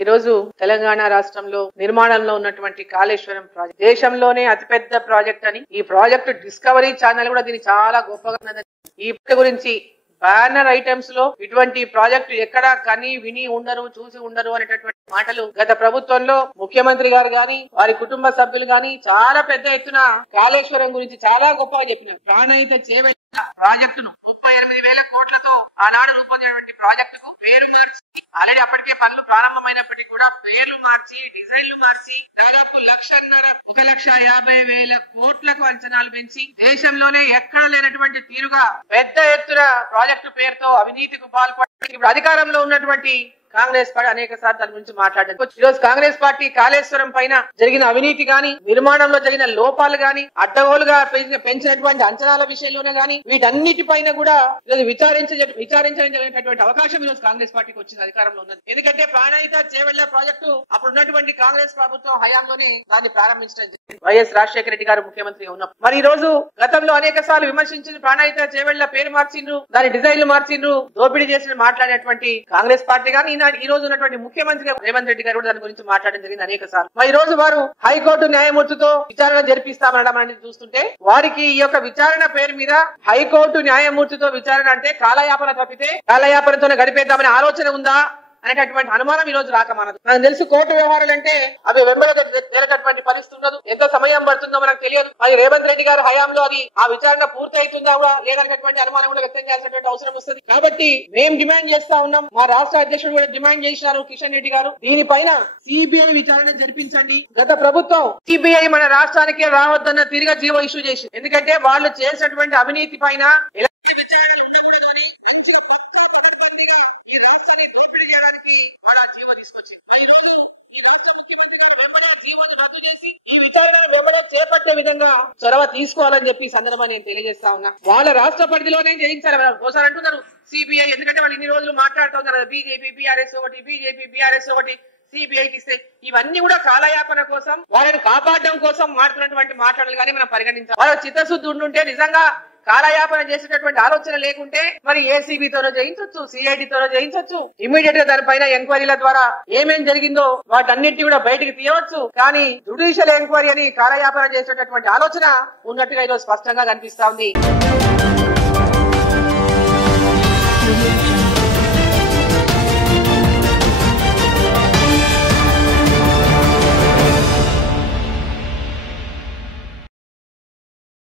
ఈ రోజు తెలంగాణ రాష్ట్రంలో నిర్మాణంలో ఉన్నటువంటి కాళేశ్వరం ప్రాజెక్ట్ దేశంలోనే అతిపెద్ద ప్రాజెక్ట్ అని ఈ ప్రాజెక్ట్ డిస్కవరీ ఛానల్ కూడా దీన్ని చాలా గొప్పగా ఉన్నదని ఈ గురించి బ్యానర్ ఐటమ్స్ లో ఇటువంటి ప్రాజెక్టు ఎక్కడా కని విని ఉండరు చూసి ఉండరు అనేటటువంటి మాటలు గత ప్రభుత్వంలో ముఖ్యమంత్రి గారు గాని వారి కుటుంబ సభ్యులు గాని చాలా పెద్ద ఎత్తున కాళేశ్వరం గురించి చాలా గొప్పగా చెప్పినారు. ప్రాణహిత చేవెళ్ల ప్రాజెక్టును 38,000 కోట్లతో ఆనాడు రూపొందినటువంటి ప్రాజెక్టుకు పేరు మార్చి ఆల్రెడీ అప్పటికే పనులు ప్రారంభమైనప్పటికీ కూడా పేర్లు మార్చి డిజైన్లు మార్చి దాదాపు 1,50,000 కోట్లకు అంచనాలు పెంచి దేశంలోనే ఎక్కడ లేనటువంటి తీరుగా పెద్ద ఎత్తున ప్రాజెక్టు పేరుతో అవినీతికి పాల్పడి అధికారంలో ఉన్నటువంటి కాంగ్రెస్ పార్టీ అనేక సార్లు దాని గురించి మాట్లాడారు. ఈ రోజు కాంగ్రెస్ పార్టీ కాళేశ్వరం పైన జరిగిన అవినీతి గాని నిర్మాణంలో జరిగిన లోపాలు గాని అడ్డగోలుగా పెంచినటువంటి అంచనాల విషయంలోనే గాని వీటన్నిటిపైన కూడా ఈరోజు విచారించడం జరిగినటువంటి అవకాశం ఈ రోజు కాంగ్రెస్ పార్టీకి వచ్చింది, అధికారంలో ఉన్నది. ఎందుకంటే ప్రాణహిత చేవెళ్ల ప్రాజెక్టు అప్పుడు ఉన్నటువంటి కాంగ్రెస్ ప్రభుత్వం హయాంలోనే దాన్ని ప్రారంభించడం జరిగింది. వైఎస్ రాజశేఖర రెడ్డి గారు ముఖ్యమంత్రిగా ఉన్నప్పుడు. మరి ఈ రోజు గతంలో అనేక సార్లు విమర్శించిన ప్రాణహిత చేవెళ్ల పేరు మార్చిండ్రు, దాని డిజైన్లు మార్చిండ్రు, దోపిడీ చేసిన మాట్లాడినటువంటి కాంగ్రెస్ పార్టీ గాని ఈ రోజు ఉన్నటువంటి ముఖ్యమంత్రి రేవంత్ రెడ్డి గారు కూడా దాని గురించి మాట్లాడడం జరిగింది అనేక సార్లు. మరి ఈ రోజు వారు హైకోర్టు న్యాయమూర్తితో విచారణ జరిపిస్తామనడం అనేది చూస్తుంటే వారికి ఈ యొక్క విచారణ పేరు మీద హైకోర్టు న్యాయమూర్తితో విచారణ అంటే కాలయాపన తప్పితే కాలయాపనతోనే గడిపేద్దామనే ఆలోచన ఉందా అనేటటువంటి అనుమానం ఈ రోజు రాకమానదు. నాకు తెలుసు కోర్టు వ్యవహారాలు అంటే అవి వెంబడేటటువంటి పరిస్థితి ఉండదు, ఎంత సమయం పడుతుందో మనకు తెలియదు. మరి రేవంత్ రెడ్డి గారు హయాంలో అది ఆ విచారణ పూర్తి అవుతుందా కూడా లేదనేటటువంటి అనుమానం కూడా వ్యక్తం చేయాల్సినటువంటి అవసరం వస్తుంది. కాబట్టి మేము డిమాండ్ చేస్తా ఉన్నాం, మా రాష్ట్ర అధ్యక్షుడు కూడా డిమాండ్ చేసినారు కిషన్ రెడ్డి గారు, దీనిపైన సిబిఐ విచారణ జరిపించండి. గత ప్రభుత్వం సిబిఐ మన రాష్ట్రానికి రావద్దన్న తిరిగి జీవో ఇష్యూ చేసి, ఎందుకంటే వాళ్ళు చేసినటువంటి అవినీతి పైన విధంగా చొరవ తీసుకోవాలని చెప్పి సందర్భాన్ని నేను తెలియజేస్తా ఉన్నా. వాళ్ళ రాష్ట్ర పరిధిలోనే చేయించాలి. ఒకసారి అంటున్నారు సిబిఐ, ఎందుకంటే వాళ్ళు ఇన్ని రోజులు మాట్లాడుతున్నారు బీజేపీ బీఆర్ఎస్ ఒకటి, బీజేపీ బీఆర్ఎస్ ఒకటి, సిబిఐకి ఇస్తే ఇవన్నీ కూడా కాలయాపన కోసం వాళ్ళని కాపాడడం కోసం మాట్లాడినటువంటి మాటలు కానీ మనం పరిగణించాలి. వాళ్ళ చిత్తశుద్ధి ఉండుంటే నిజంగా కాలయాపన చేసేటటువంటి ఆలోచన లేకుంటే మరి ఏసీబీతోనో చేయించవచ్చు, సిఐడితోనో చేయించవచ్చు, ఇమ్మీడియట్ గా దానిపైన ఎంక్వైరీల ద్వారా ఏమేం జరిగిందో వాటన్నిటి కూడా బయటికి తీయవచ్చు. కానీ జుడిషియల్ ఎంక్వైరీ అని కాలయాపన చేసేటటువంటి ఆలోచన ఉన్నట్టుగా ఈరోజు స్పష్టంగా కనిపిస్తా ఉంది.